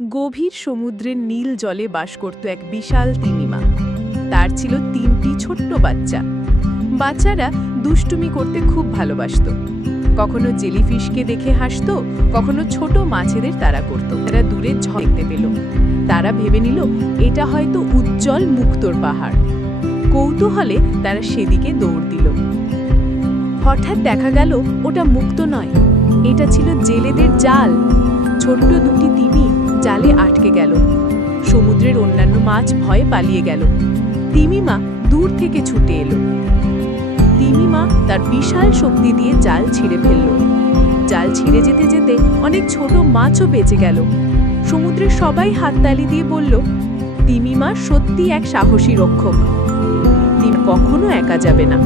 গভীর সমুদ্রের নীল জলে বাস করত এক বিশাল তিমিমা। তার ছিল 3টি ছোট্ট বাচ্চা। বাচ্চারা দুষ্টুমি করতে খুব ভালোবাসত। কখনো জেলিফিশকে দেখে হাসতো, কখনো ছোট মাছেদের তাড়া করত। এরা দূরে ঝড় দেখতে পেল। তারা ভেবে নিল এটা হয়তো উজ্জ্বল মুক্তোর পাহাড়। কৌতূহলে তারা সেদিকে দৌড় দিল। হঠাৎ দেখা গেল ওটা মুক্তো নয়, এটা ছিল জেলেদের জাল। ছোট্ট দুটি তিমি জালে আটকে গেল। সমুদ্রের অন্যান্য মাছ ভয়ে পালিয়ে গেল। তিমিমা দূর থেকে ছুটে এলো। তিমিমা তার বিশাল শক্তি দিয়ে জাল ছিঁড়ে ফেলল। জাল ছিঁড়ে যেতে যেতে অনেক ছোট মাছও বেঁচে গেল। সমুদ্রের সবাই হাততালি দিয়ে বলল, তিমিমা সত্যি এক সাহসী রক্ষক। তিনি কখনো একা যাবে না।